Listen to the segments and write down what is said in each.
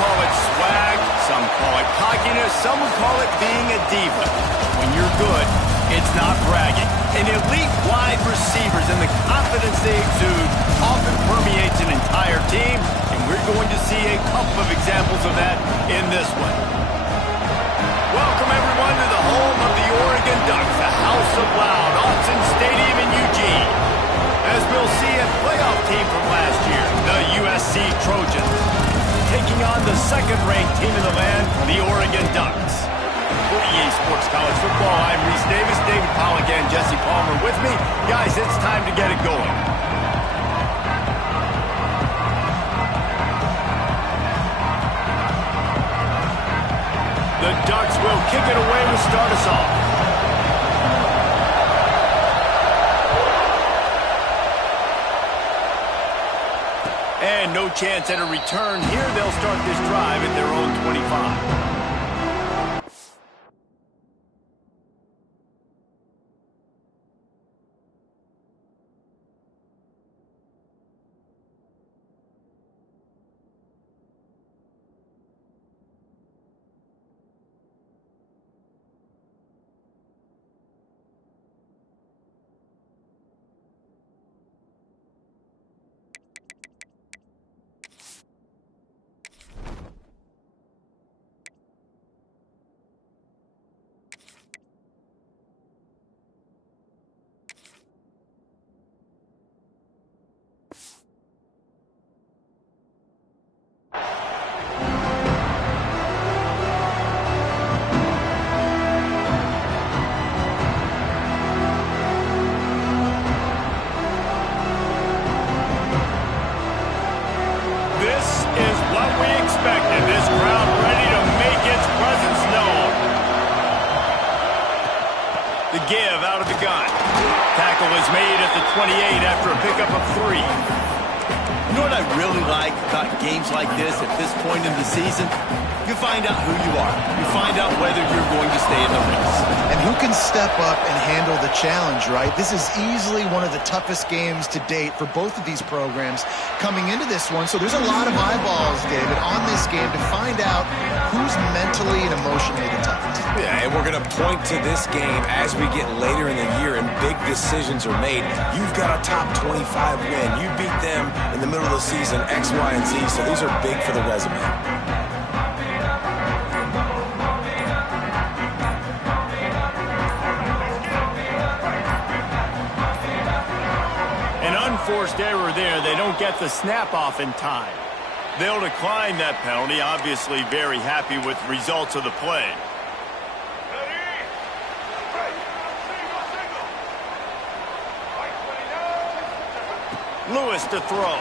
call it swag, some call it cockiness, some would call it being a diva. When you're good, it's not bragging. And elite wide receivers and the confidence they exude often permeates an entire team, and we're going to see a couple of examples of that in this one. Welcome, everyone, to the home of the Oregon Ducks, the House of Loud, Autzen Stadium in Eugene. As we'll see a playoff team from last year, the USC Trojans, taking on the second-ranked team in the land, the Oregon Ducks. For EA Sports College Football, I'm Reese Davis, David Pollack, and Jesse Palmer with me. Guys, it's time to get it going. The Ducks will kick it away to start us off. And no chance at a return here. They'll start this drive at their own 25. This crowd ready to make its presence known. The give out of the gun. Tackle is made at the 28 after a pickup of 3. You know what I really like about games like this at this point in the season? You find out who you are. You find out whether you're going to stay in the race. And who can step up and handle the challenge, right? This is easily one of the toughest games to date for both of these programs coming into this one. So there's a lot of eyeballs, David, on this game to find out who's mentally and emotionally the toughest. Yeah, and we're going to point to this game as we get later in the year and big decisions are made. You've got a top 25 win. You beat them in the middle of the season, X, Y, and Z. So these are big for the resume. Forced error there. They don't get the snap off in time. They'll decline that penalty. Obviously very happy with the results of the play. Lewis to throw.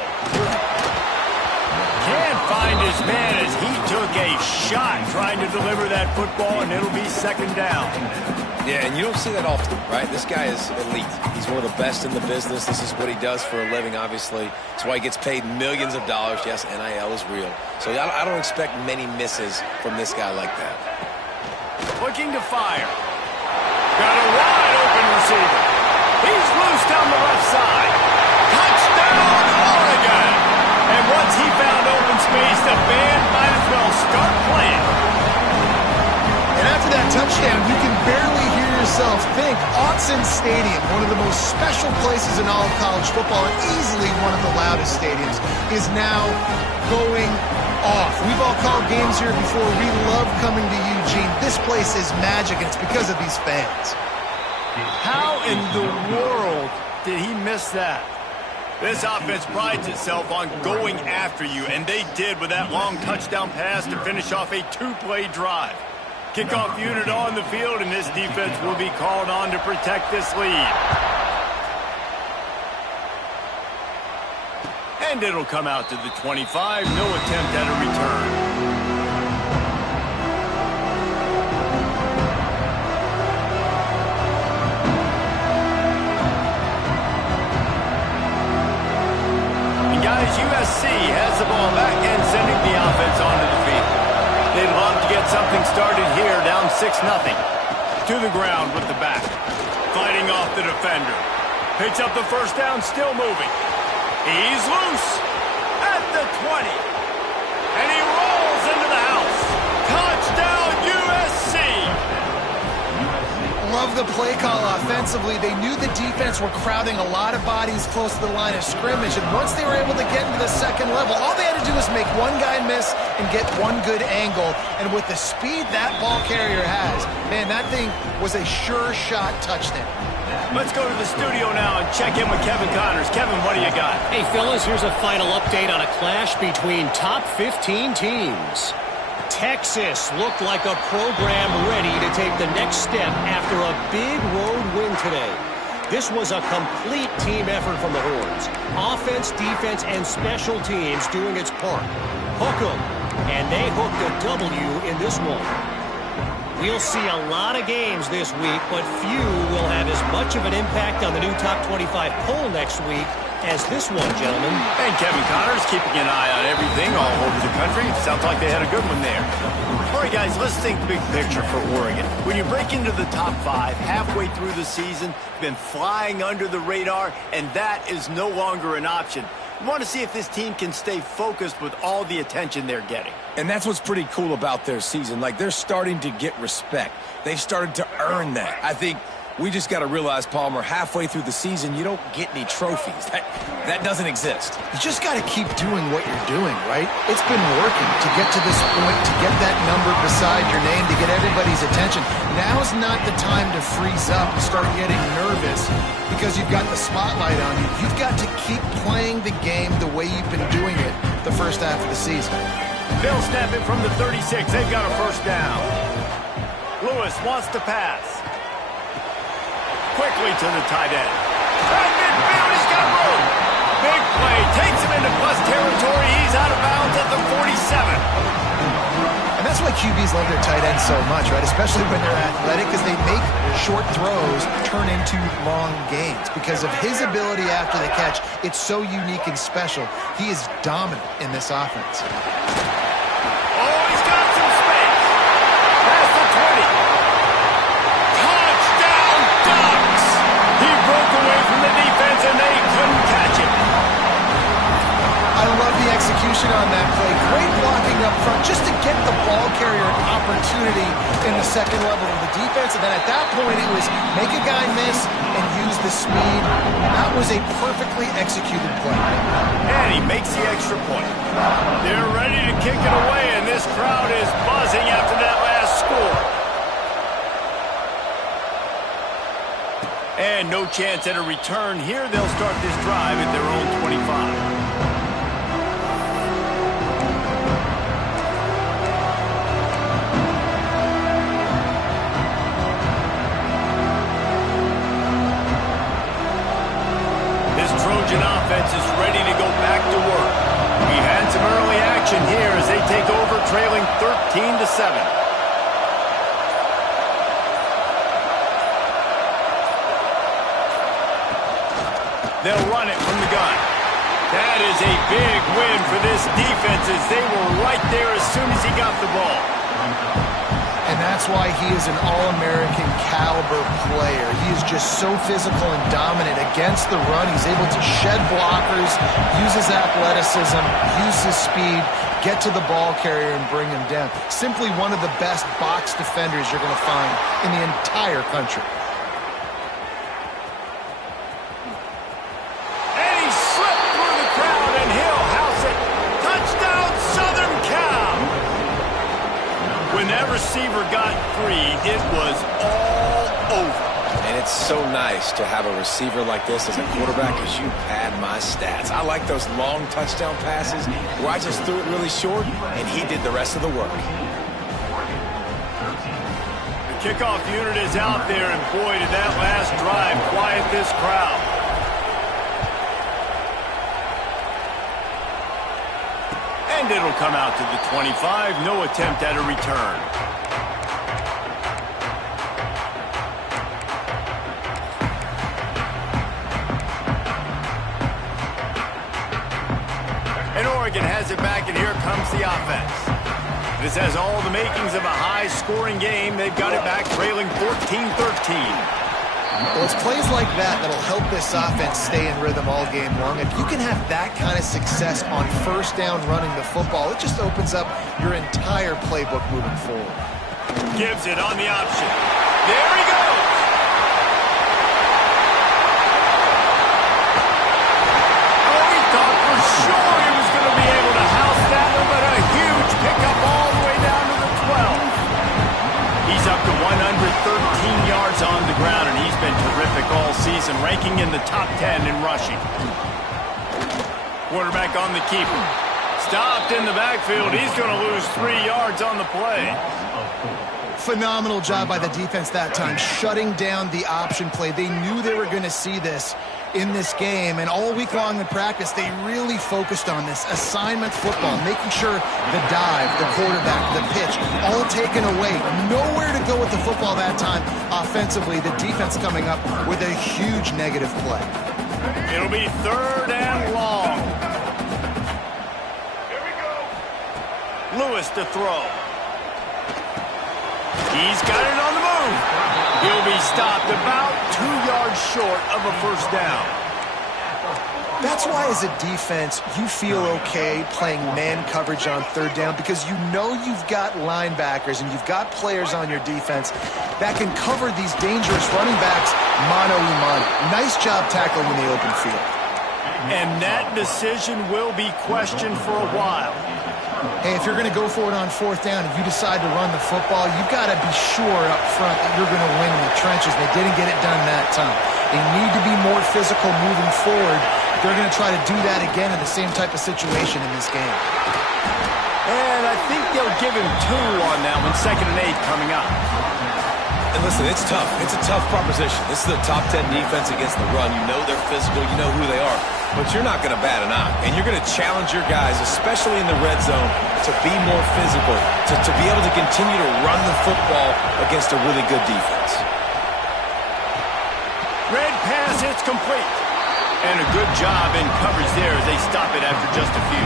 Can't find his man as he took a shot trying to deliver that football, and it'll be second down. Yeah, and you don't see that often, right? This guy is elite. He's one of the best in the business. This is what he does for a living, obviously. That's why he gets paid millions of dollars. Yes, NIL is real. So I don't expect many misses from this guy like that. Looking to fire. Got a wide open receiver. He's loose down the left side. Touchdown, Oregon! And once he found open space, the band might as well start playing. And after that touchdown, you can barely hear yourself think. Autzen Stadium, one of the most special places in all of college football, and easily one of the loudest stadiums, is now going off. We've all called games here before. We love coming to Eugene. This place is magic, and it's because of these fans. How in the world did he miss that? This offense prides itself on going after you, and they did with that long touchdown pass to finish off a 2-play drive. Kickoff unit on the field, and this defense will be called on to protect this lead. And it'll come out to the 25. No attempt at a return. And guys, USC has the ball back and sending the offense onto the field. They'd love to get something started here, down 6-0. To the ground with the back. Fighting off the defender. Picks up the first down, still moving. He's loose at the 20. And he rolls, and the play call offensively. They knew the defense were crowding a lot of bodies close to the line of scrimmage, and once they were able to get into the second level, all they had to do was make one guy miss and get one good angle. And with the speed that ball carrier has, man, that thing was a sure shot touchdown. Let's go to the studio now and check in with Kevin Connors. Kevin, what do you got? Hey, fellas, here's a final update on a clash between top 15 teams. Texas looked like a program ready to take the next step after a big road win today. This was a complete team effort from the Horns. Offense, defense, and special teams doing its part. Hook 'em, and they hooked a W in this one. We'll see a lot of games this week, but few will have as much of an impact on the new top 25 poll next week as this one, gentlemen. And Kevin Connors keeping an eye on everything all over the country. Sounds like they had a good one there. All right, guys, let's think big picture for Oregon. When you break into the top 5 halfway through the season, you've been flying under the radar, and that is no longer an option. We want to see if this team can stay focused with all the attention they're getting. And that's what's pretty cool about their season. Like, they're starting to get respect. They've started to earn that. I think we just got to realize, Palmer, halfway through the season, you don't get any trophies. That doesn't exist. You just got to keep doing what you're doing, right? It's been working to get to this point, to get that number beside your name, to get everybody's attention. Now's not the time to freeze up and start getting nervous because you've got the spotlight on you. You've got to keep playing the game the way you've been doing it the first half of the season. They'll snap it from the 36. They've got a first down. Lewis wants to pass. Quickly to the tight end. Right midfield, he's got room. Big play, takes him into plus territory. He's out of bounds at the 47. And that's why QBs love their tight ends so much, right? Especially when they're athletic, because they make short throws turn into long gains. Because of his ability after the catch, it's so unique and special. He is dominant in this offense. Oh, he's got some space. Past the 20. Touchdown, Ducks! He broke away from the defense, and they couldn't catch him. I love the execution on that play. Great blocking up front just to get the ball carrier an opportunity in the second level of the defense. And then at that point, it was make a guy miss and use the speed. That was a perfectly executed play. And he makes the extra point. They're ready to kick it away, and this crowd is buzzing after that last score. And no chance at a return here. They'll start this drive at their own 25. Trojan offense is ready to go back to work. We had some early action here as they take over, trailing 13-7. They'll run it from the gun. That is a big win for this defense as they were right there as soon as he got the ball. And that's why he is an All-American caliber player. He is just so physical and dominant against the run. He's able to shed blockers, use his athleticism, use his speed, get to the ball carrier and bring him down. Simply one of the best box defenders you're going to find in the entire country. And he slipped through the crowd and he'll house it. Touchdown, Southern Cal! When that receiver got free, it was all over. And it's so nice to have a receiver like this as a quarterback because you pad my stats. I like those long touchdown passes where I just threw it really short and he did the rest of the work. The kickoff unit is out there, and boy, did that last drive quiet this crowd. And it'll come out to the 25. No attempt at a return. And Oregon has it back, and here comes the offense. This has all the makings of a high-scoring game. They've got it back, trailing 14-13. Well, it's plays like that that'll help this offense stay in rhythm all game long. If you can have that kind of success on first down running the football, it just opens up your entire playbook moving forward. Gives it on the option. There he goes. 113 yards on the ground, and he's been terrific all season, ranking in the top 10 in rushing. Quarterback on the keeper. Stopped in the backfield. He's going to lose 3 yards on the play. Phenomenal job by the defense that time, shutting down the option play. They knew they were going to see this in this game, and all week long in practice, they really focused on this assignment football, making sure the dive, the quarterback, the pitch, all taken away. Nowhere to go with the football that time offensively. The defense coming up with a huge negative play. It'll be 3rd and long. Here we go. Lewis to throw. He's got it on the move. He'll be stopped about 2 yards short of a first down. That's why as a defense, you feel okay playing man coverage on 3rd down, because you know you've got linebackers and you've got players on your defense that can cover these dangerous running backs mano-a-mano. Nice job tackling in the open field. And that decision will be questioned for a while. Hey, if you're going to go for it on 4th down and you decide to run the football, you've got to be sure up front that you're going to win in the trenches. They didn't get it done that time. They need to be more physical moving forward. They're going to try to do that again in the same type of situation in this game. And I think they'll give him 2 on that one, 2nd and 8 coming up. And listen, it's tough. It's a tough proposition. This is the top 10 defense against the run. You know they're physical. You know who they are. But you're not going to bat an eye. And you're going to challenge your guys, especially in the red zone, to be more physical, to be able to continue to run the football against a really good defense. Red pass, it's complete. And a good job in coverage there as they stop it after just a few.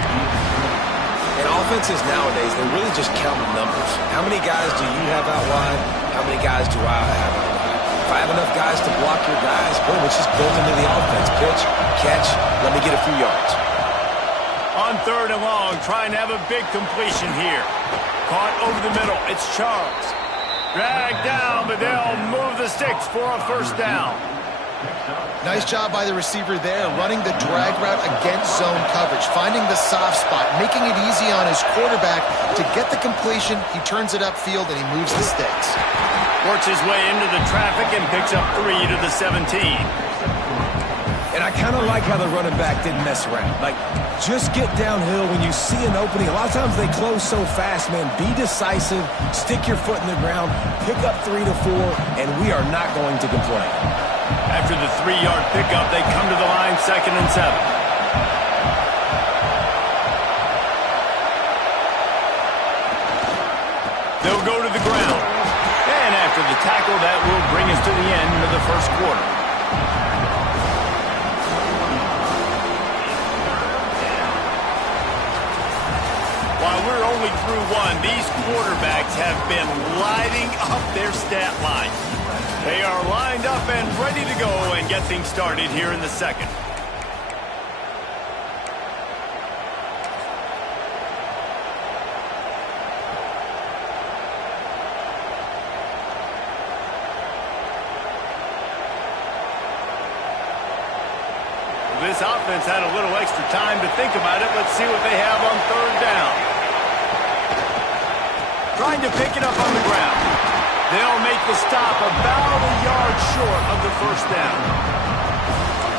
And offenses nowadays, they're really just counting numbers. How many guys do you have out wide? How many guys do I have out wide? If I have enough guys to block your guys, boom, it's just built into the offense. Pitch, catch, let me get a few yards. On 3rd and long, trying to have a big completion here. Caught over the middle. It's Charles. Dragged down, but they'll move the sticks for a first down. Nice job by the receiver there, running the drag route against zone coverage, finding the soft spot, making it easy on his quarterback to get the completion. He turns it upfield, and he moves the sticks. Works his way into the traffic and picks up 3 to the 17. And I kind of like how the running back didn't mess around. Like, just get downhill when you see an opening. A lot of times they close so fast, man. Be decisive, stick your foot in the ground, pick up 3 to 4, and we are not going to complain. After the 3-yard pickup, they come to the line, 2nd and 7. They'll go to the ground. And after the tackle, that will bring us to the end of the first quarter. While we're only through 1, these quarterbacks have been lighting up their stat line. They are lined up and ready to go and get things started here in the 2nd. This offense had a little extra time to think about it. Let's see what they have on 3rd down. Trying to pick it up on the ground. They'll make the stop about a yard short of the first down.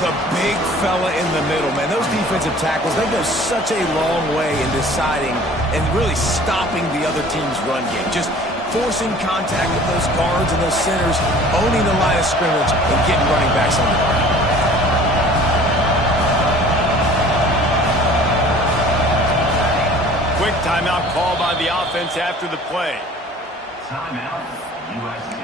The big fella in the middle, man. Those defensive tackles, they go such a long way in deciding and really stopping the other team's run game. Just forcing contact with those guards and those centers, owning the line of scrimmage, and getting running backs on the ground. Quick timeout call by the offense after the play. Timeout, USC.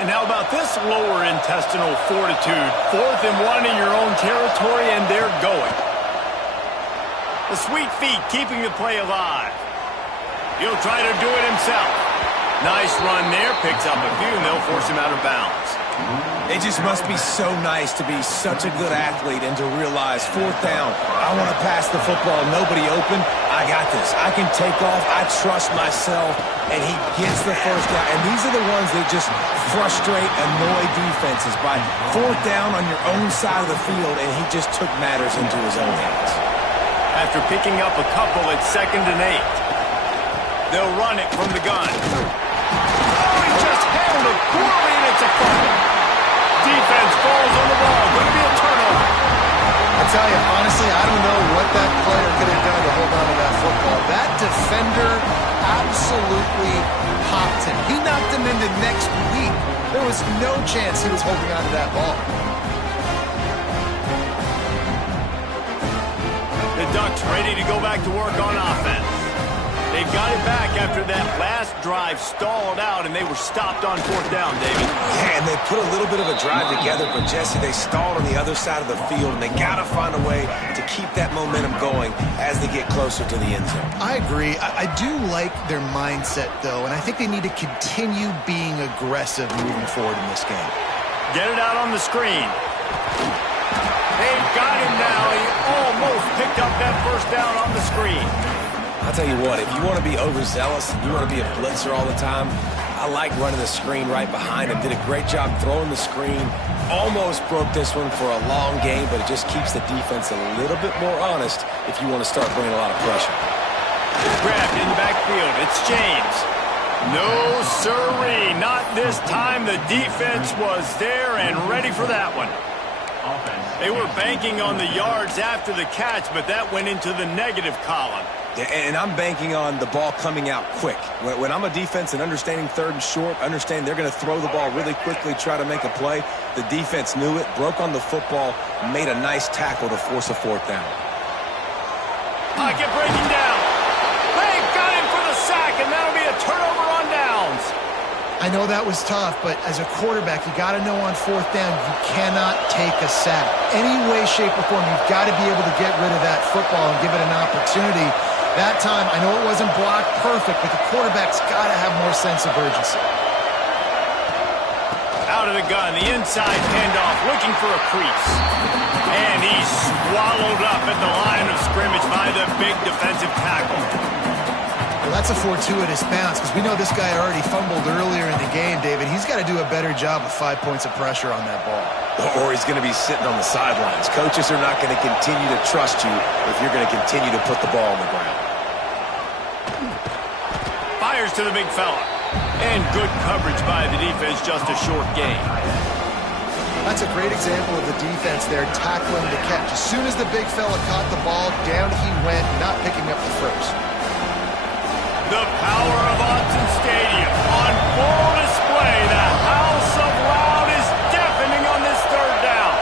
And how about this lower intestinal fortitude? 4th and 1 in your own territory, and they're going. The sweet feet keeping the play alive. He'll try to do it himself. Nice run there, picks up a few, and they'll force him out of bounds. It just must be so nice to be such a good athlete and to realize 4th down, I want to pass the football, nobody open, I got this. I can take off, I trust myself, and he gets the 1st down. And these are the ones that just frustrate, annoy defenses by 4th down on your own side of the field, and he just took matters into his own hands. After picking up a couple at 2nd and 8, they'll run it from the gun. Oh, he just handled it poorly, and it's a fumble. Defense falls on the ball. Going to be a turnover. I tell you, honestly, I don't know what that player could have done to hold on to that football. That defender absolutely popped him. He knocked him into next week. There was no chance he was holding on to that ball. The Ducks ready to go back to work on offense. They got it back after that last drive stalled out, and they were stopped on 4th down, David. Yeah, and they put a little bit of a drive together, but Jesse, they stalled on the other side of the field, and they got to find a way to keep that momentum going as they get closer to the end zone. I agree. I do like their mindset, though, and I think they need to continue being aggressive moving forward in this game. Get it out on the screen. They've got him now. He almost picked up that 1st down on the screen. I'll tell you what, if you want to be overzealous, you want to be a blitzer all the time, I like running the screen right behind him. Did a great job throwing the screen. Almost broke this one for a long game, but it just keeps the defense a little bit more honest if you want to start bringing a lot of pressure. Grabbed in the backfield. It's James. No sirree. Not this time. The defense was there and ready for that one. They were banking on the yards after the catch, but that went into the negative column. Yeah, and I'm banking on the ball coming out quick. When I'm a defense and understanding 3rd and short, understand they're going to throw the ball really quickly, try to make a play. The defense knew it, broke on the football, made a nice tackle to force a 4th down. Pocket breaking down. They got him for the sack, and that'll be a turnover on downs. I know that was tough, but as a quarterback, you got to know on 4th down, you cannot take a sack. Any way, shape, or form, you've got to be able to get rid of that football and give it an opportunity. That time, I know it wasn't blocked perfect, but the quarterback's got to have more sense of urgency. Out of the gun, the inside handoff, looking for a crease. And he's swallowed up at the line of scrimmage by the big defensive tackle. Well, that's a fortuitous bounce because we know this guy already fumbled earlier in the game, David. He's got to do a better job with 5 points of pressure on that ball. Or he's going to be sitting on the sidelines. Coaches are not going to continue to trust you if you're going to continue to put the ball on the ground. Fires to the big fella. And good coverage by the defense, just a short gain. That's a great example of the defense there tackling the catch. As soon as the big fella caught the ball, down he went, not picking up the first. The power of Autzen Stadium on full display. The house of loud is deafening on this 3rd down.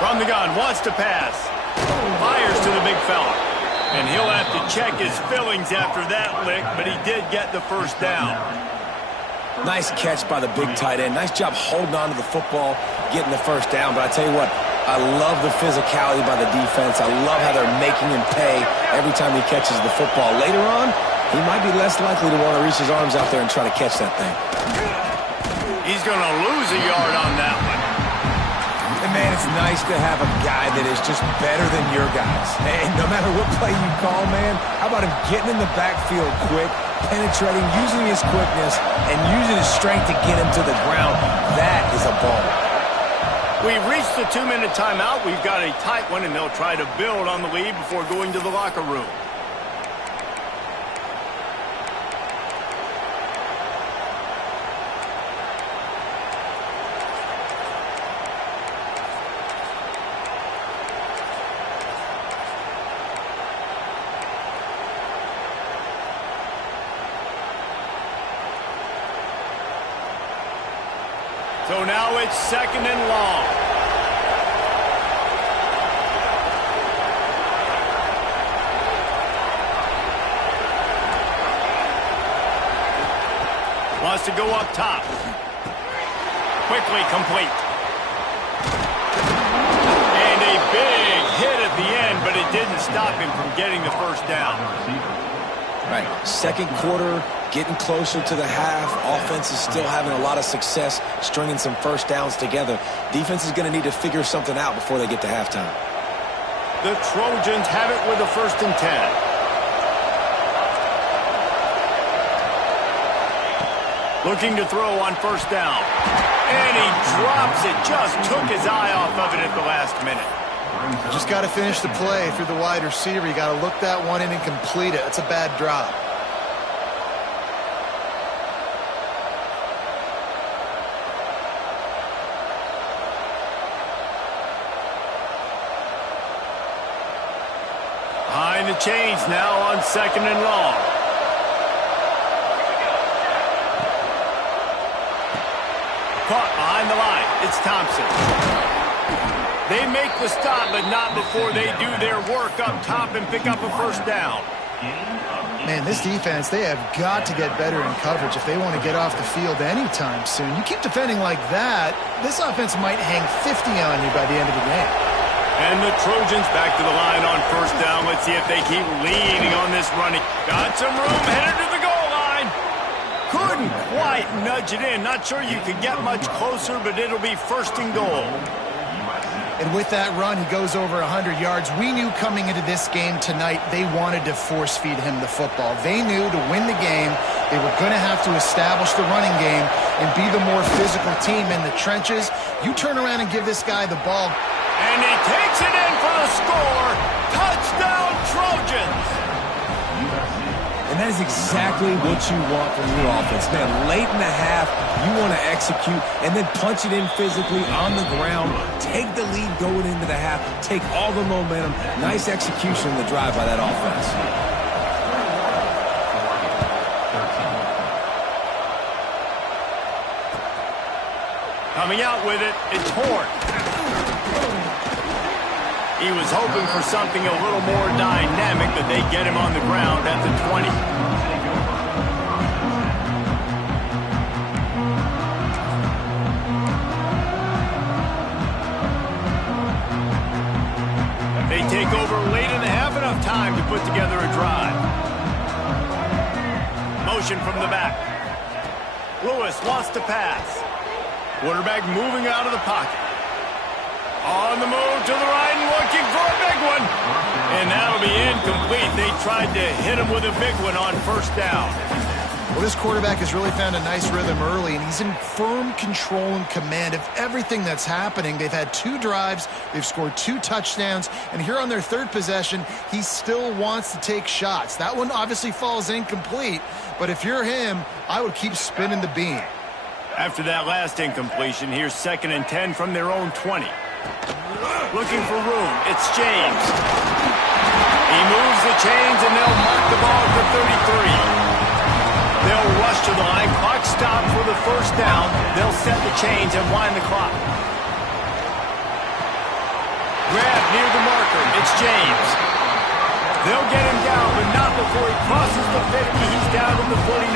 From the gun, wants to pass. Fires to the big fella. And he'll have to check his fillings after that lick, but he did get the 1st down. Nice catch by the big tight end. Nice job holding on to the football, getting the 1st down. But I tell you what, I love the physicality by the defense. I love how they're making him pay every time he catches the football. Later on, he might be less likely to want to reach his arms out there and try to catch that thing. He's going to lose a yard on that one. And man, it's nice to have a guy that is just better than your guys. And no matter what play you call, man, how about him getting in the backfield quick, penetrating, using his quickness, and using his strength to get him to the ground. That is a ball. We've reached the 2-minute timeout. We've got a tight one, and they'll try to build on the lead before going to the locker room. So now it's 2nd and long. Wants to go up top. Quickly complete. And a big hit at the end, but it didn't stop him from getting the 1st down. Right, 2nd quarter, getting closer to the half. Offense is still having a lot of success stringing some first downs together. Defense is going to need to figure something out before they get to halftime. The Trojans have it with a 1st and 10. Looking to throw on 1st down. And he drops it. Just took his eye off of it at the last minute. You just got to finish the play. If you're the wide receiver, you got to look that one in and complete it. It's a bad drop. Behind the chains now on 2nd and long. Caught behind the line. It's Thompson. They make the stop, but not before they do their work up top and pick up a 1st down. Man, this defense, they have got to get better in coverage if they want to get off the field anytime soon. You keep defending like that, this offense might hang 50 on you by the end of the game. And the Trojans back to the line on 1st down. Let's see if they keep leaning on this running. Got some room, headed to the goal line. Couldn't quite nudge it in. Not sure you could get much closer, but it'll be 1st and goal. And with that run, he goes over 100 yards. We knew coming into this game tonight, they wanted to force-feed him the football. They knew to win the game, they were going to have to establish the running game and be the more physical team in the trenches. You turn around and give this guy the ball. And he takes it in for the score. Touchdown, Trojans. And that is exactly what you want from your offense. Man, late in the half, you want to execute and then punch it in physically on the ground. Take the lead going into the half. Take all the momentum. Nice execution in the drive by that offense. Coming out with it, it's Horn. He was hoping for something a little more dynamic, but they get him on the ground at the 20. They take over late in the half, enough time to put together a drive. Motion from the back. Lewis wants to pass. Quarterback moving out of the pocket. On the move to the right and looking for a big one. And that'll be incomplete. They tried to hit him with a big one on 1st down. Well, this quarterback has really found a nice rhythm early, and he's in firm control and command of everything that's happening. They've had 2 drives. They've scored 2 touchdowns. And here on their 3rd possession, he still wants to take shots. That one obviously falls incomplete. But if you're him, I would keep spinning the beam. After that last incompletion, here's 2nd and 10 from their own 20. Looking for room. It's James. He moves the chains, and they'll mark the ball at the 33. They'll rush to the line. Clock stopped for the 1st down. They'll set the chains and wind the clock. Grab near the marker. It's James. They'll get him down, but not before he crosses the 50. He's down to the 49.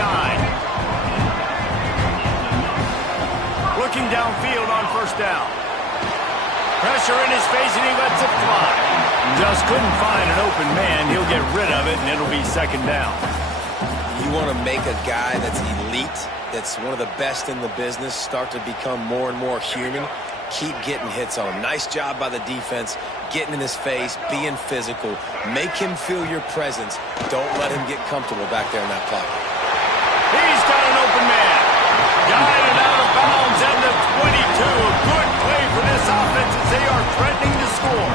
Looking downfield on 1st down. Pressure in his face, and he lets it fly. Just couldn't find an open man. He'll get rid of it, and it'll be 2nd down. You want to make a guy that's elite, that's one of the best in the business, start to become more and more human. Keep getting hits on him. Nice job by the defense, getting in his face, being physical. Make him feel your presence. Don't let him get comfortable back there in that pocket. He's got an open man. Guided out of bounds at the 22. Good play for this offense as they are threatening to score.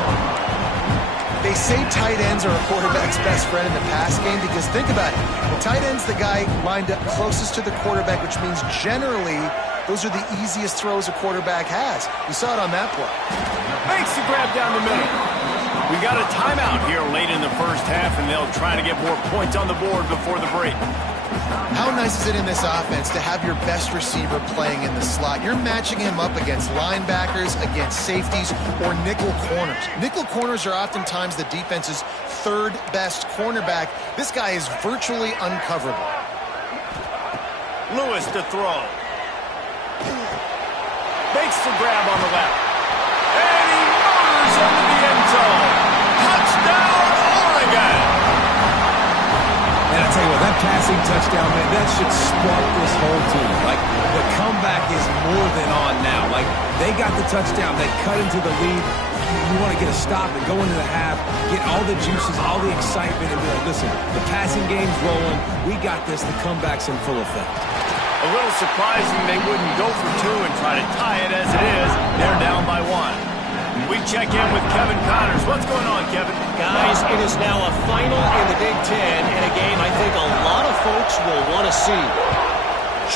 They say tight ends are a quarterback's best friend in the pass game because think about it. The tight end's the guy lined up closest to the quarterback, which means generally those are the easiest throws a quarterback has. You saw it on that play. Makes the grab down the middle. We got a timeout here late in the 1st half, and they'll try to get more points on the board before the break. How nice is it in this offense to have your best receiver playing in the slot? You're matching him up against linebackers, against safeties, or nickel corners. Nickel corners are oftentimes the defense's 3rd best cornerback. This guy is virtually uncoverable. Lewis to throw. Makes the grab on the left. And he motors into the end zone. Touchdown, Oregon! And I tell you what, that pass passing touchdown, man, that should spark this whole team. Like, the comeback is more than on now. Like, they got the touchdown. They cut into the lead. You want to get a stop and go into the half, get all the juices, all the excitement, and be like, listen, the passing game's rolling. We got this. The comeback's in full effect. A little surprising they wouldn't go for two and try to tie it as it is. They're down by one. We check in with Kevin Connors. What's going on, Kevin? Guys, it is now a final in the Big Ten and a game I think a lot of folks will want to see.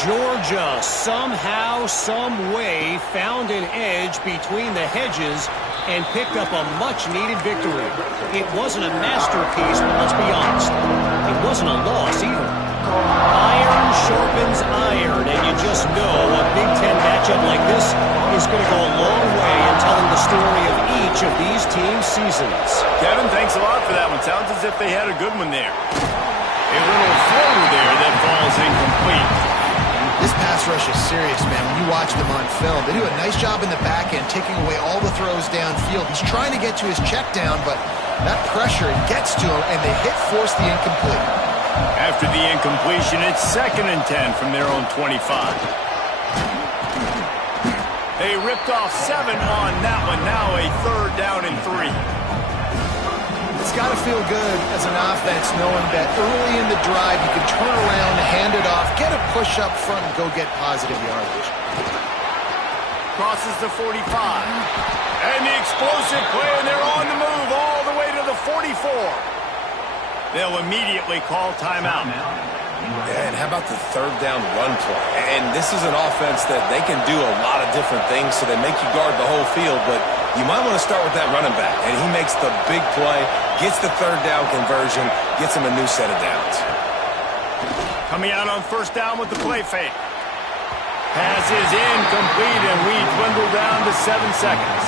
Georgia somehow, some way found an edge between the hedges and picked up a much-needed victory. It wasn't a masterpiece, but let's be honest, it wasn't a loss either. Iron sharpens iron, and you just know a Big Ten matchup like this is going to go a long way in telling the story of each of these teams' seasons. Kevin, thanks a lot for that one. Sounds as if they had a good one there. A little floater there that falls incomplete. This pass rush is serious, man. When you watch them on film, they do a nice job in the back end, taking away all the throws downfield. He's trying to get to his check down, but that pressure gets to him, and they force the incomplete. After the incompletion, it's 2nd and 10 from their own 25. They ripped off 7 on that one. Now a 3rd down and 3. It's got to feel good as an offense knowing that early in the drive you can turn around, hand it off, get a push up front, and go get positive yardage. Crosses the 45. And the explosive play, and they're on the move all the way to the 44. They'll immediately call timeout. Yeah, and how about the 3rd down run play? And this is an offense that they can do a lot of different things, so they make you guard the whole field, but you might want to start with that running back. And he makes the big play, gets the 3rd down conversion, gets him a new set of downs. Coming out on 1st down with the play fake. Pass is incomplete, and we dwindle down to 7 seconds.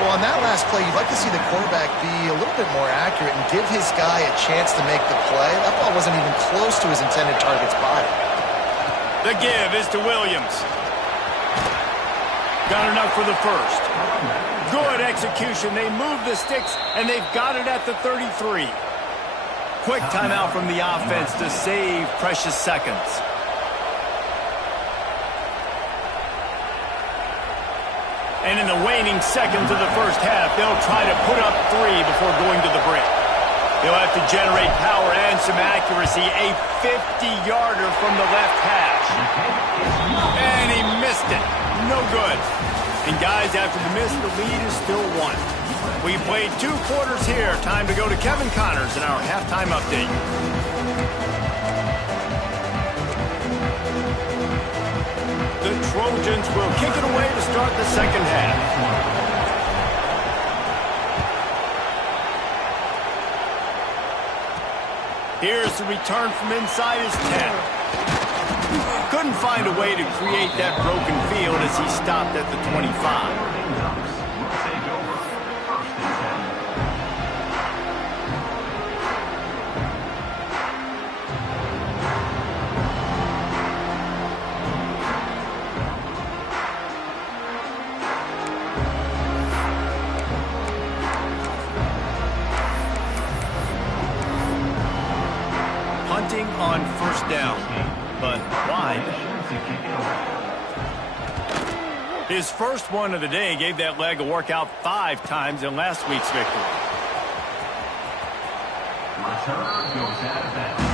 Well, on that last play, you'd like to see the quarterback be a little bit more accurate and give his guy a chance to make the play. That ball wasn't even close to his intended target's body. The give is to Williams. Got enough for the 1st. Good execution. They move the sticks, and they've got it at the 33. Quick timeout from the offense to save precious seconds. And in the waning seconds of the 1st half, they'll try to put up 3 before going to the break. They'll have to generate power and some accuracy. A 50-yarder from the left hash. And he missed it. No good. And guys, after the miss, the lead is still 1. We played 2 quarters here. Time to go to Kevin Connors in our halftime update. The Trojans will kick it away to start the 2nd half. Here's the return from inside his 10. Couldn't find a way to create that broken field as he stopped at the 25. On 1st down, but wide. His first one of the day gave that leg a workout 5 times in last week's victory. Return goes out of bounds.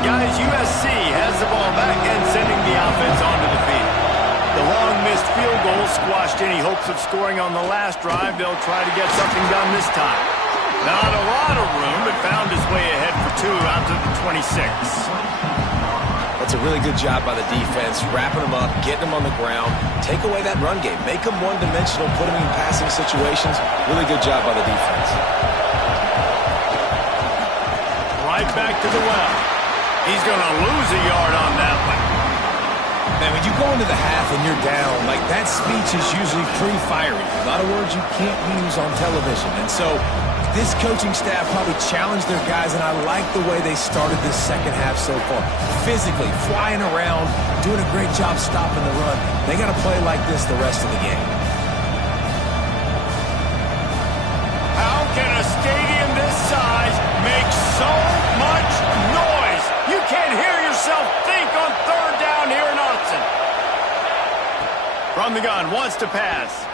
Guys, USC has the ball back and sending the offense onto the field. The long missed field goal squashed any hopes of scoring on the last drive. They'll try to get something done this time. Not a lot of room, but found his way ahead for 2 out to the 26. That's a really good job by the defense, wrapping them up, getting them on the ground, take away that run game, make them one-dimensional, put them in passing situations. Really good job by the defense. Right back to the well. He's going to lose a yard on that one. Man, when you go into the half and you're down, like that speech is usually pretty fiery. A lot of words you can't use on television. And so This coaching staff probably challenged their guys, and I like the way they started this second half so far. Physically, flying around, doing a great job stopping the run. They got to play like this the rest of the game. How can a stadium this size make so much noise? You can't hear yourself think on third down here in Autzen. From the gun, wants to pass.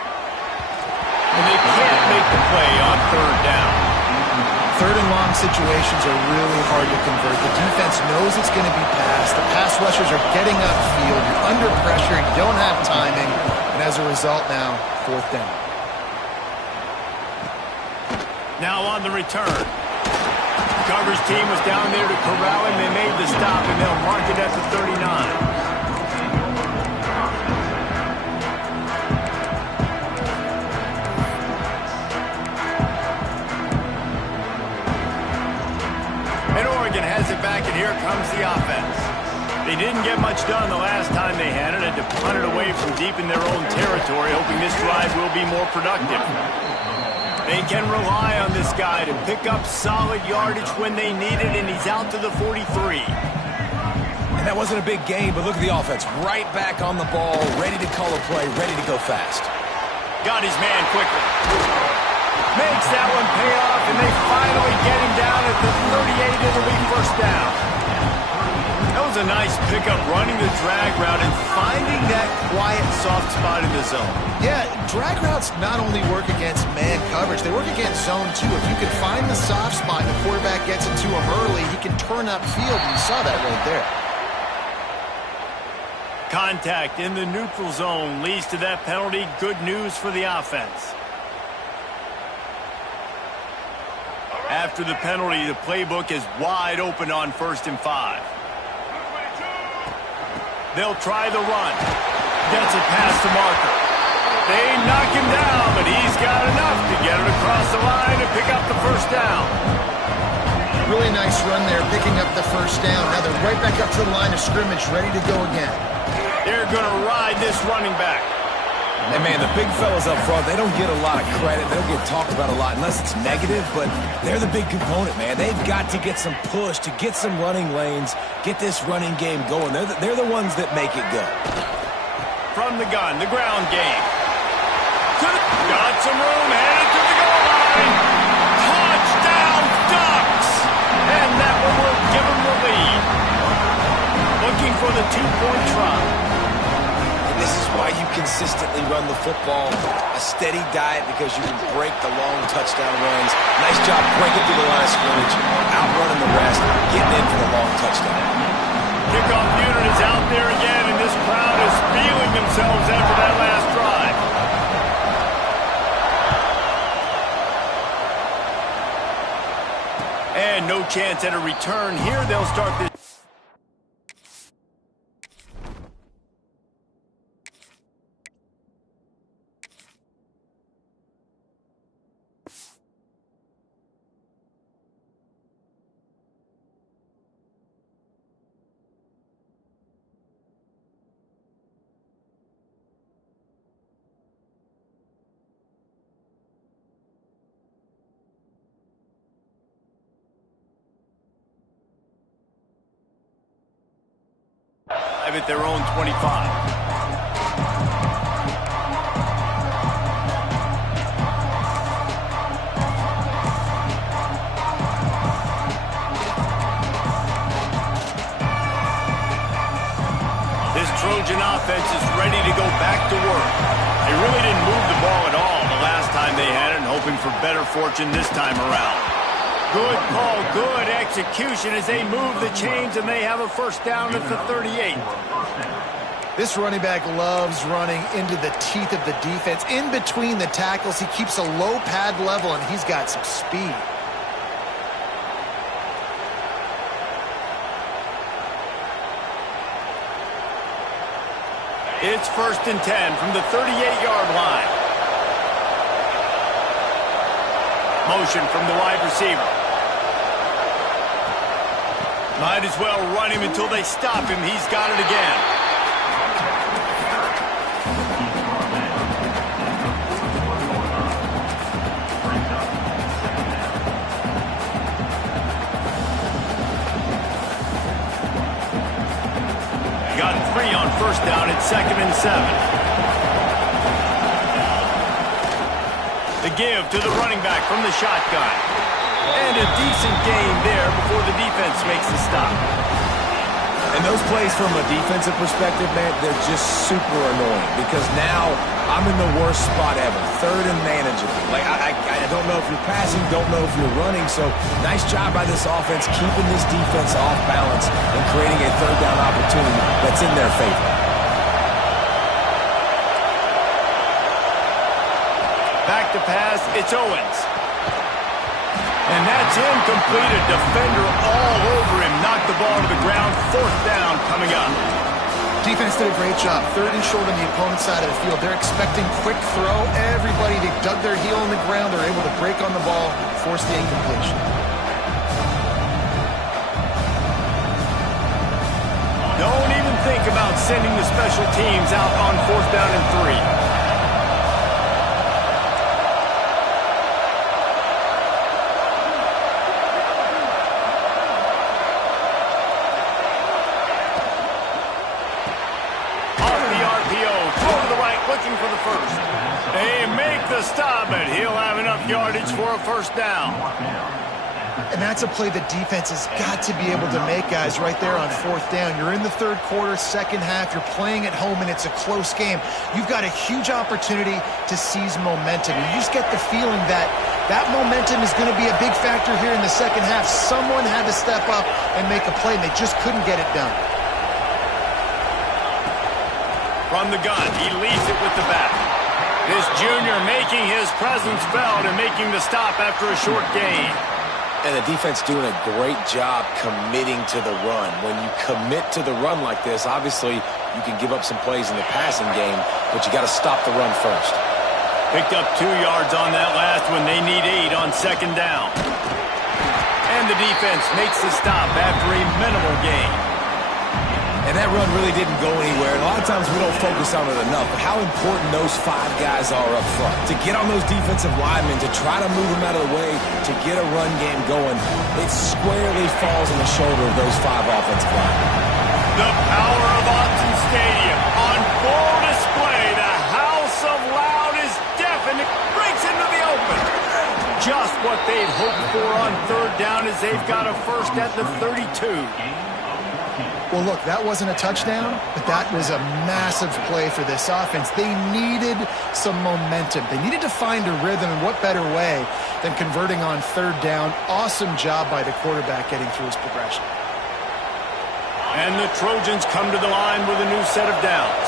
And they can't make the play on third down. Third and long situations are really hard to convert. The defense knows it's going to be passed. The pass rushers are getting upfield. You're under pressure. You don't have timing. And as a result now, fourth down. Now on the return. The coverage team was down there to corral him. They made the stop, and they'll mark it at the 39. Has it back, and here comes the offense. They didn't get much done the last time they had it, and to punt it away from deep in their own territory, hoping this drive will be more productive. They can rely on this guy to pick up solid yardage when they need it, and he's out to the 43. And that wasn't a big gain, but look at the offense. Right back on the ball, ready to call a play, ready to go fast. Got his man quickly. Makes that one pay off, and they finally get him down at the 38. It'll be first down. That was a nice pickup, running the drag route and finding that quiet, soft spot in the zone. Yeah, drag routes not only work against man coverage, they work against zone too. If you can find the soft spot and the quarterback gets it to him early, he can turn upfield, and you saw that right there. Contact in the neutral zone leads to that penalty. Good news for the offense. After the penalty, the playbook is wide open on 1st and 5. They'll try the run. Gets it past the marker. They knock him down, but he's got enough to get it across the line and pick up the first down. Really nice run there, picking up the first down. Now they're right back up to the line of scrimmage, ready to go again. They're going to ride this running back. And, man, the big fellas up front, they don't get a lot of credit. They don't get talked about a lot unless it's negative, but they're the big component, man. They've got to get some push, to get some running lanes, get this running game going. They're the ones that make it go. From the gun, the ground game. Got some room, headed to the goal line. Touchdown, Ducks! And that one will give them the lead. Looking for the 2-point try. This is why you consistently run the football, a steady diet, because you can break the long touchdown runs. Nice job breaking through the line of scrimmage, outrunning the rest, getting in for the long touchdown. Kickoff unit is out there again, and this crowd is feeling themselves after that last drive. And no chance at a return here. They'll start this. At their own 25. This Trojan offense is ready to go back to work. They really didn't move the ball at all the last time they had it, and hoping for better fortune this time around. Good call, good execution as they move the chains, and they have a first down at the 38. This running back loves running into the teeth of the defense. In between the tackles, he keeps a low pad level, and he's got some speed. It's 1st and 10 from the 38-yard line. Motion from the wide receiver. Might as well run him until they stop him. He's got it again. first down at 2nd and 7. The give to the running back from the shotgun. And a decent gain there before the defense makes the stop. And those plays from a defensive perspective, man, they're just super annoying because now I'm in the worst spot ever. 3rd and manageable. Like, I don't know if you're passing, don't know if you're running. So nice job by this offense keeping this defense off balance and creating a 3rd down opportunity that's in their favor. Back to pass, it's Owens. And that's incomplete. A defender all over him. Knocked the ball to the ground. 4th down coming up. Defense did a great job. 3rd and short on the opponent's side of the field. They're expecting quick throw. Everybody, they dug their heel in the ground. They're able to break on the ball, force the incompletion. Don't even think about sending the special teams out on 4th down and 3. Looking for the first. They make the stop, but he'll have enough yardage for a 1st down. And that's a play the defense has got to be able to make, guys, right there on 4th down. You're in the 3rd quarter, 2nd half. You're playing at home, and it's a close game. You've got a huge opportunity to seize momentum. You just get the feeling that that momentum is going to be a big factor here in the 2nd half. Someone had to step up and make a play, and they just couldn't get it done. From the gun, he leads it with the back. This junior making his presence felt and making the stop after a short gain. And the defense doing a great job committing to the run. When you commit to the run like this, obviously you can give up some plays in the passing game, but you got to stop the run first. Picked up 2 yards on that last one. They need 8 on 2nd down. And the defense makes the stop after a minimal gain. And that run really didn't go anywhere. And a lot of times we don't focus on it enough, but how important those 5 guys are up front. To get on those defensive linemen, to try to move them out of the way, to get a run game going, it squarely falls on the shoulder of those 5 offensive linemen. The power of Autzen Stadium on full display. The house of loud is deafening. Breaks into the open. Just what they'd hoped for on 3rd down as they've got a first at the 32. Well, look, that wasn't a touchdown, but that was a massive play for this offense. They needed some momentum. They needed to find a rhythm, and what better way than converting on 3rd down. Awesome job by the quarterback getting through his progression. And the Trojans come to the line with a new set of downs.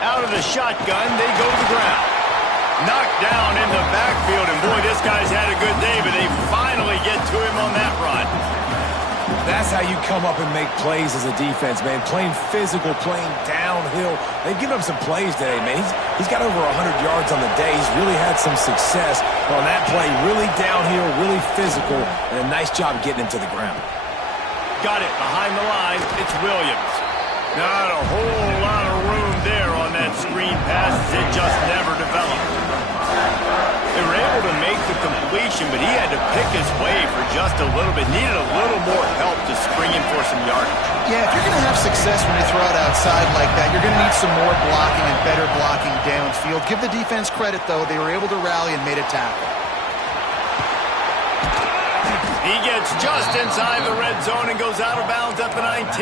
Out of the shotgun, they go to the ground. Knocked down in the backfield, and boy, this guy's had a good day, but they finally get to him on that run. That's how you come up and make plays as a defense, man. Playing physical, playing downhill. They've given up some plays today, man. He's got over 100 yards on the day. He's really had some success on that play. Really downhill, really physical, and a nice job getting him to the ground. Got it behind the line. It's Williams. Not a whole lot of room there on that screen pass. It just never developed. They were able to make the completion, but he had to pick his way for just a little bit. Needed a little more help to spring in for some yardage. Yeah, if you're going to have success when you throw it outside like that, you're going to need some more blocking and better blocking downfield. Give the defense credit, though. They were able to rally and made a tackle. He gets just inside the red zone and goes out of bounds at the 19.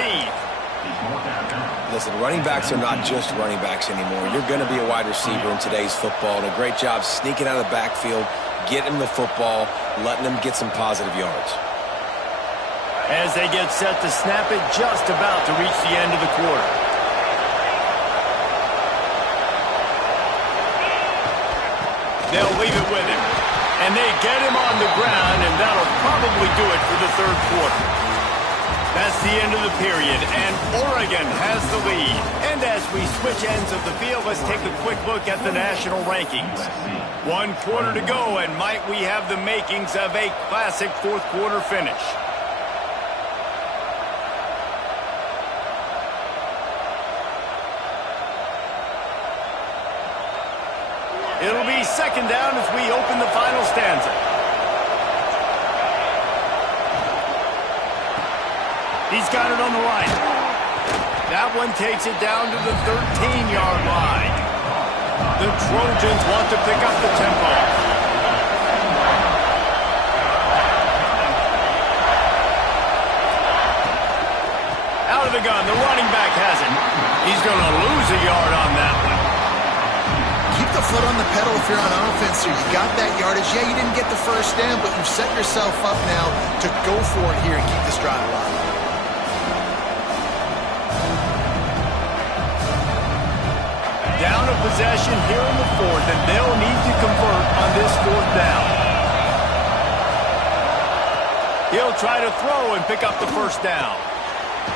Listen, running backs are not just running backs anymore. You're going to be a wide receiver in today's football, and a great job sneaking out of the backfield, getting the football, letting them get some positive yards. As they get set to snap it, just about to reach the end of the quarter. They'll leave it with him. And they get him on the ground, and that'll probably do it for the 3rd quarter. That's the end of the period, and Oregon has the lead. And as we switch ends of the field, let's take a quick look at the national rankings. 1 quarter to go, and might we have the makings of a classic 4th quarter finish. It'll be 2nd down as we open the final stanza. He's got it on the right. That one takes it down to the 13-yard line. The Trojans want to pick up the tempo. Out of the gun, the running back has it. He's going to lose a yard on that one. Keep the foot on the pedal if you're on offense here. You got that yardage. Yeah, you didn't get the first down, but you've set yourself up now to go for it here and keep this drive alive. Down a possession here in the fourth, and they'll need to convert on this fourth down. He'll try to throw and pick up the first down.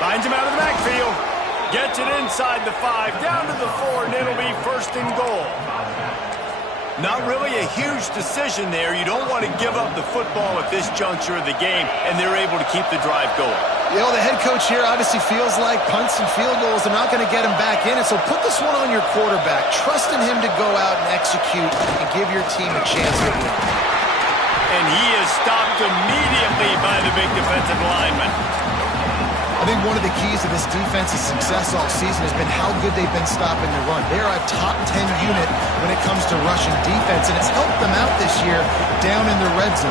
Finds him out of the backfield. Gets it inside the 5, down to the 4, and it'll be first and goal. Not really a huge decision there. You don't want to give up the football at this juncture of the game, and they're able to keep the drive going. You know, the head coach here obviously feels like punts and field goals are not going to get him back in it, so put this one on your quarterback. Trust in him to go out and execute and give your team a chance to win. And he is stopped immediately by the big defensive lineman. I think one of the keys to this defense's success all season has been how good they've been stopping the run. They're a top 10 unit when it comes to rushing defense, and it's helped them out this year down in the red zone.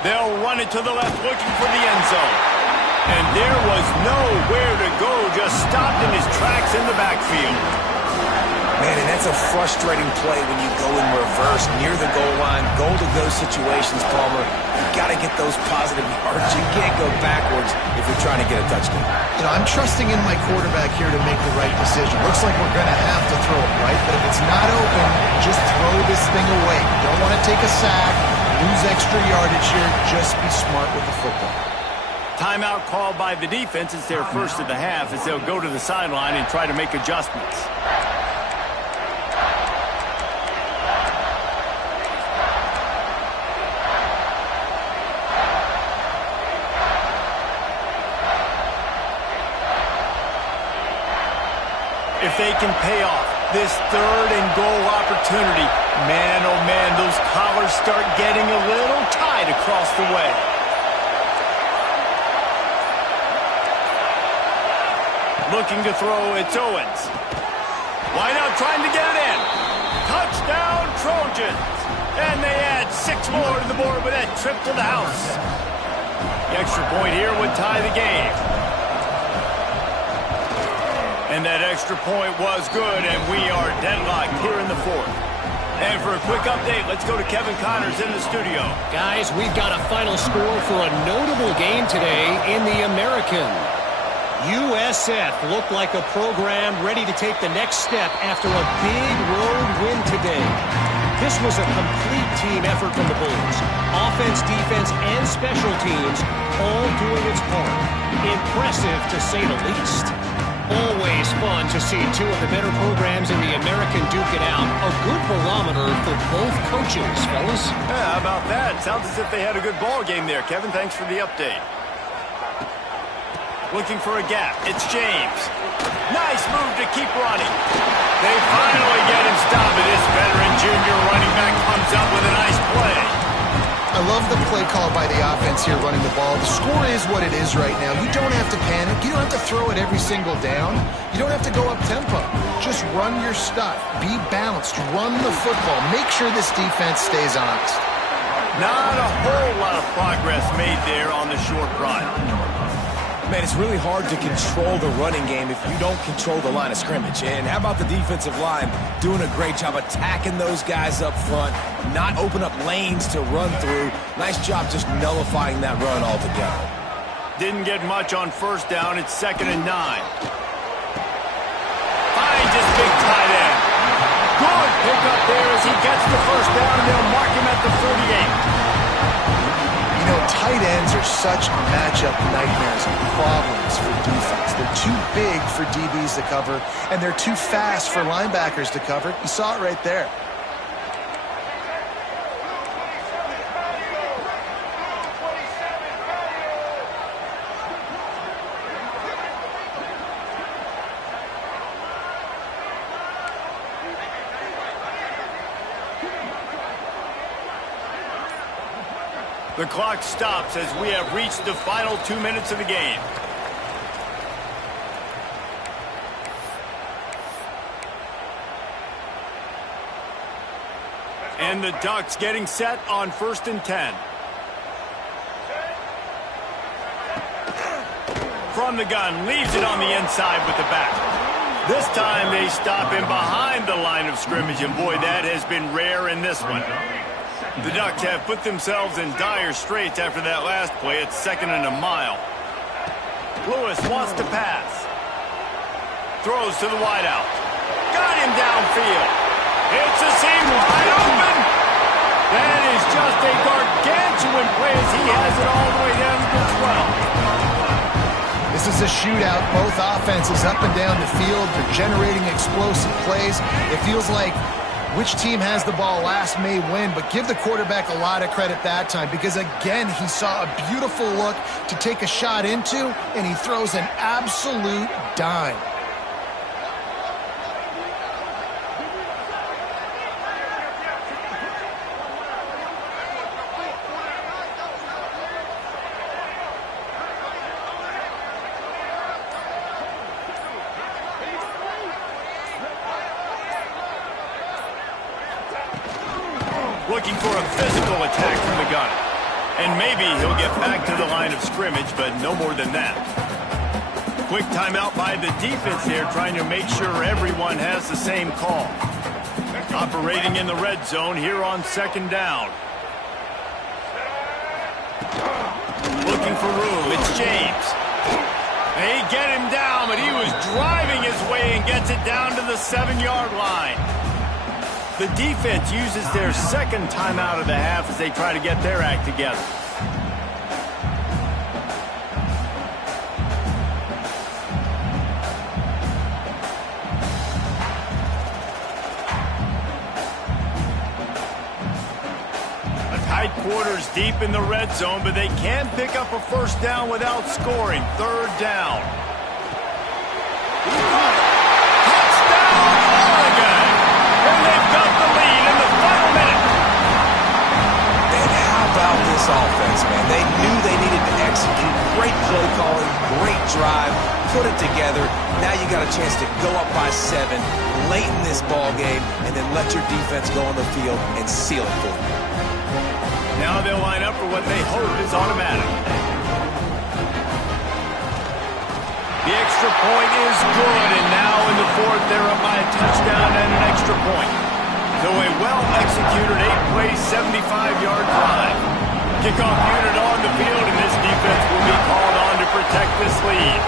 They'll run it to the left, looking for the end zone. And there was nowhere to go, just stopped in his tracks in the backfield. Man, and that's a frustrating play when you go in reverse near the goal line. Goal-to-go situations, Palmer. You've got to get those positive yards. You can't go backwards if you're trying to get a touchdown. You know, I'm trusting in my quarterback here to make the right decision. Looks like we're going to have to throw it, right? But if it's not open, just throw this thing away. You don't want to take a sack, lose extra yardage here. Just be smart with the football. Timeout called by the defense. It's their first of the half as they'll go to the sideline and try to make adjustments. If they can pay off this third and goal opportunity, man, oh man, those collars start getting a little tight across the way. Looking to throw, it's Owens. Wide out trying to get it in. Touchdown, Trojans. And they add 6 more to the board with that trip to the house. The extra point here would tie the game. And that extra point was good, and we are deadlocked here in the fourth. And for a quick update, let's go to Kevin Connors in the studio. Guys, we've got a final score for a notable game today in the American. USF looked like a program ready to take the next step after a big road win today. This was a complete team effort from the Bulls. Offense, defense, and special teams all doing its part. Impressive, to say the least. Always fun to see two of the better programs in the American duke it out. A good barometer for both coaches, fellas. Yeah, how about that? Sounds as if they had a good ball game there. Kevin, thanks for the update. Looking for a gap. It's James. Nice move to keep running. They finally get him stopped. This veteran junior running back comes up with a nice play. I love the play call by the offense here running the ball. The score is what it is right now. You don't have to panic. You don't have to throw it every single down. You don't have to go up tempo. Just run your stuff. Be balanced. Run the football. Make sure this defense stays honest. Not a whole lot of progress made there on the short run. Man, it's really hard to control the running game if you don't control the line of scrimmage. And how about the defensive line doing a great job attacking those guys up front, not open up lanes to run through. Nice job just nullifying that run altogether. Didn't get much on first down. It's 2nd and 9. Finds his big tight end. Good pick up there as he gets the first down. They'll mark him at the 48. You know, tight ends are such matchup nightmares and problems for defense. They're too big for DBs to cover, and they're too fast for linebackers to cover. You saw it right there. The clock stops as we have reached the final 2 minutes of the game. And the Ducks getting set on 1st and 10. From the gun, leaves it on the inside with the back. This time they stop him behind the line of scrimmage, and boy, that has been rare in this one. The Ducks have put themselves in dire straits after that last play. It's 2nd and a mile. Lewis wants to pass. Throws to the wideout. Got him downfield. It's a seam wide open. That is just a gargantuan play as he has it all the way down to the 12. This is a shootout. Both offenses up and down the field. They're generating explosive plays. It feels like which team has the ball last may win, but give the quarterback a lot of credit that time because, again, he saw a beautiful look to take a shot into, and he throws an absolute dime. Looking for a physical attack from the gunner. And maybe he'll get back to the line of scrimmage, but no more than that. Quick timeout by the defense here, trying to make sure everyone has the same call. Operating in the red zone here on 2nd down. Looking for room. It's James. They get him down, but he was driving his way and gets it down to the 7-yard line. The defense uses their 2nd timeout of the half as they try to get their act together. A tight quarters deep in the red zone, but they can pick up a 1st down without scoring. 3rd down. Touchdown, Oregon! And they've got the lead in the final minute. And how about this offense, man? They knew they needed to execute. Great play calling, great drive, put it together. Now you got a chance to go up by 7 late in this ball game and then let your defense go on the field and seal it for you. Now they'll line up for what they hope is automatic. The extra point is good, and now in the 4th, they're up by a touchdown and an extra point. So a well-executed 8-play, 75-yard drive. Kickoff unit on the field, and this defense will be called on to protect this lead.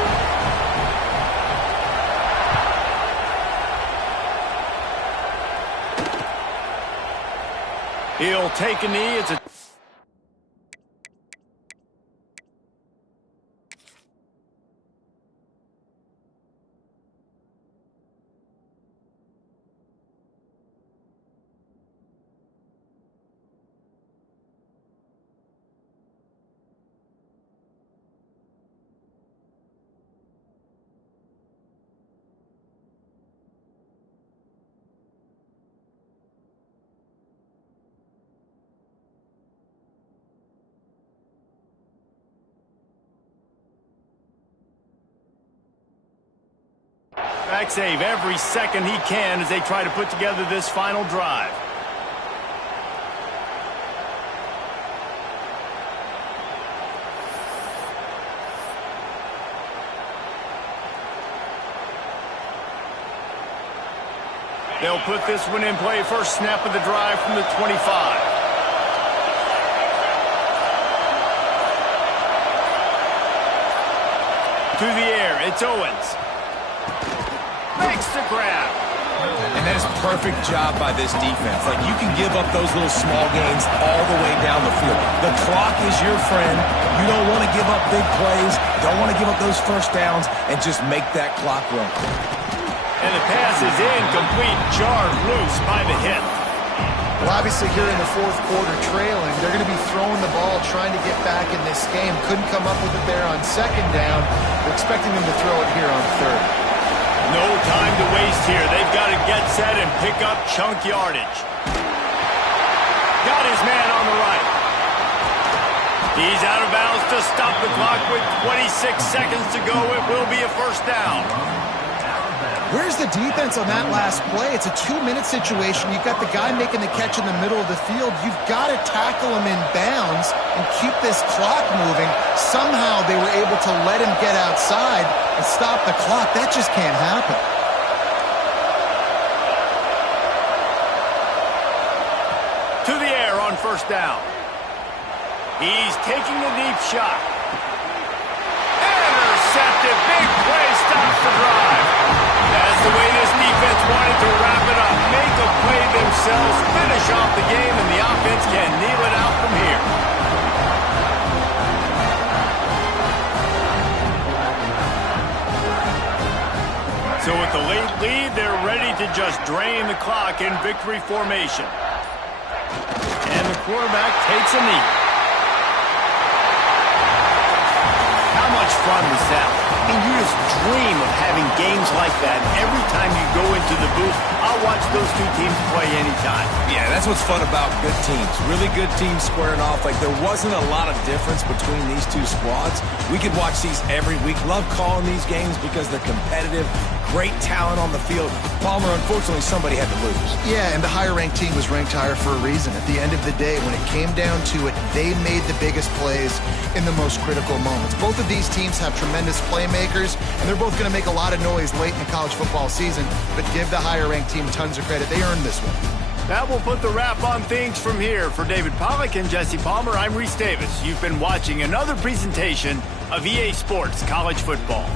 He'll take a knee. It's a back save every second he can as they try to put together this final drive. They'll put this one in play. First snap of the drive from the 25. To the air, it's Owens. Makes the grab. And that is a perfect job by this defense. Like, you can give up those little small gains all the way down the field. The clock is your friend. You don't want to give up big plays. Don't want to give up those 1st downs and just make that clock run. And the pass is incomplete, jarred loose by the hit. Well, obviously here in the 4th quarter trailing, they're going to be throwing the ball, trying to get back in this game. Couldn't come up with it there on 2nd down. They're expecting them to throw it here on 3rd. No time to waste here. They've got to get set and pick up chunk yardage. Got his man on the right. He's out of bounds to stop the clock with 26 seconds to go. It will be a first down. Where's the defense on that last play? It's a 2-minute situation. You've got the guy making the catch in the middle of the field. You've got to tackle him in bounds and keep this clock moving. Somehow they were able to let him get outside and stop the clock. That just can't happen. To the air on first down. He's taking a deep shot. Intercepted. Big play stops the drive. That's the way this defense wanted to wrap it up. Make a play themselves, finish off the game, and the offense can kneel it out from here. So with the late lead, they're ready to just drain the clock in victory formation. And the quarterback takes a knee. How much fun was that? I mean, you just dream of having games like that. Every time you go into the booth, I'll watch those two teams play anytime. Yeah, that's what's fun about good teams. Really good teams squaring off. Like, there wasn't a lot of difference between these two squads. We could watch these every week. Love calling these games because they're competitive. Great talent on the field. Palmer, unfortunately, somebody had to lose. Yeah, and the higher-ranked team was ranked higher for a reason. At the end of the day, when it came down to it, they made the biggest plays in the most critical moments. Both of these teams have tremendous playmakers, and they're both going to make a lot of noise late in the college football season, but give the higher-ranked team tons of credit. They earned this one. That will put the wrap on things from here. For David Pollack and Jesse Palmer, I'm Reese Davis. You've been watching another presentation of EA Sports College Football.